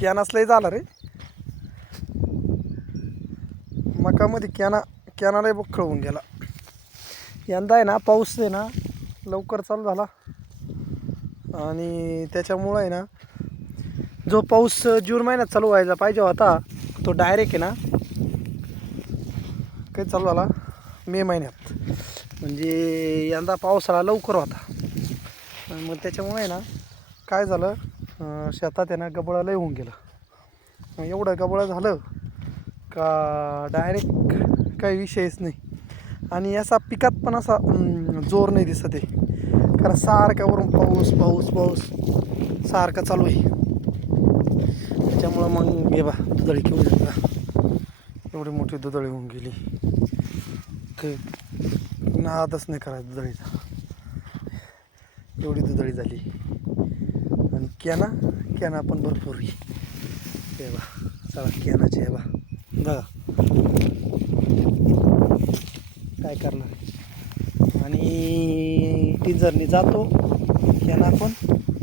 कॅनासलाही झाला रे. मकामध्ये कॅनालाही बक्कळ होऊन गेला. यंदा आहे ना पाऊस आहे ना लवकर चालू झाला आणि त्याच्यामुळं आहे ना जो पाऊस जून महिन्यात चालू व्हायला पाहिजे होता तो डायरेक्ट आहे ना काही चालू झाला मे महिन्यात. म्हणजे यंदा पावसाळा लवकर होता आणि मग त्याच्यामुळे आहे ना काय झालं शेतात आहे ना गबळं लय होऊन गेलं. मग एवढं गबळं झालं का डायरेक्ट काही विषयच नाही. आणि याचा पिकात पण असा जोर नाही दिसत आहे कारण सारखा वरून पाऊस पाऊस पाऊस सारखा चालू आहे. त्याच्यामुळं मग हे बा दुधळी घेऊन येतात. एवढी मोठी दुधळी होऊन गेली काही नादच नाही करायचं दुधळीचा. एवढी दुधळी झाली आणि कॅना पण भरपूर आहे. हे बा चला कॅनाचे हे बा बघा काय करणार. आणि टिंजरनी जातो कॅना पण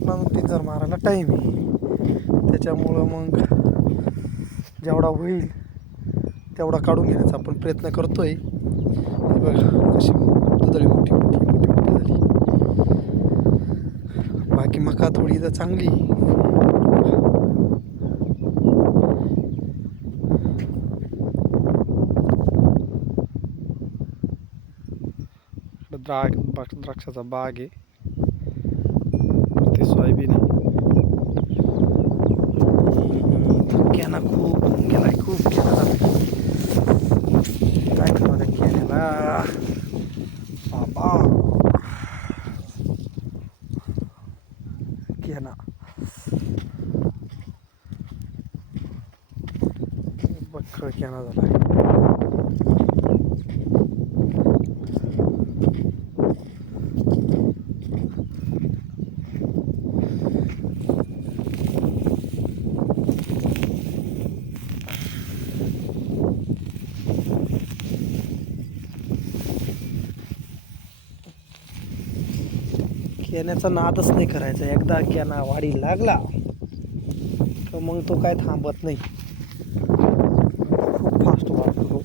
मग टिंजर मारायला टाईम आहे. त्याच्यामुळं मग जेवढा होईल तेवढा काढून घेण्याचा आपण प्रयत्न करतोय. हे बघा कशी दुधळी मोठी मोठी मोठी मोठी झाली. बाकी मका थोडी तर चांगली. द्राक्षाचा बाग आहे ते सोयाबीन आहे. कॅना खूप गेलाय खूप कॅना झाला. काय करणार आहे कॅनाला बाबा. कॅना बक्कळ कॅना झाला. कॅन्याचा नादच नाही करायचा. एकदा कॅना वाढी लागला तर मग तो काय थांबत नाही. खूप फास्ट वाढतो तो.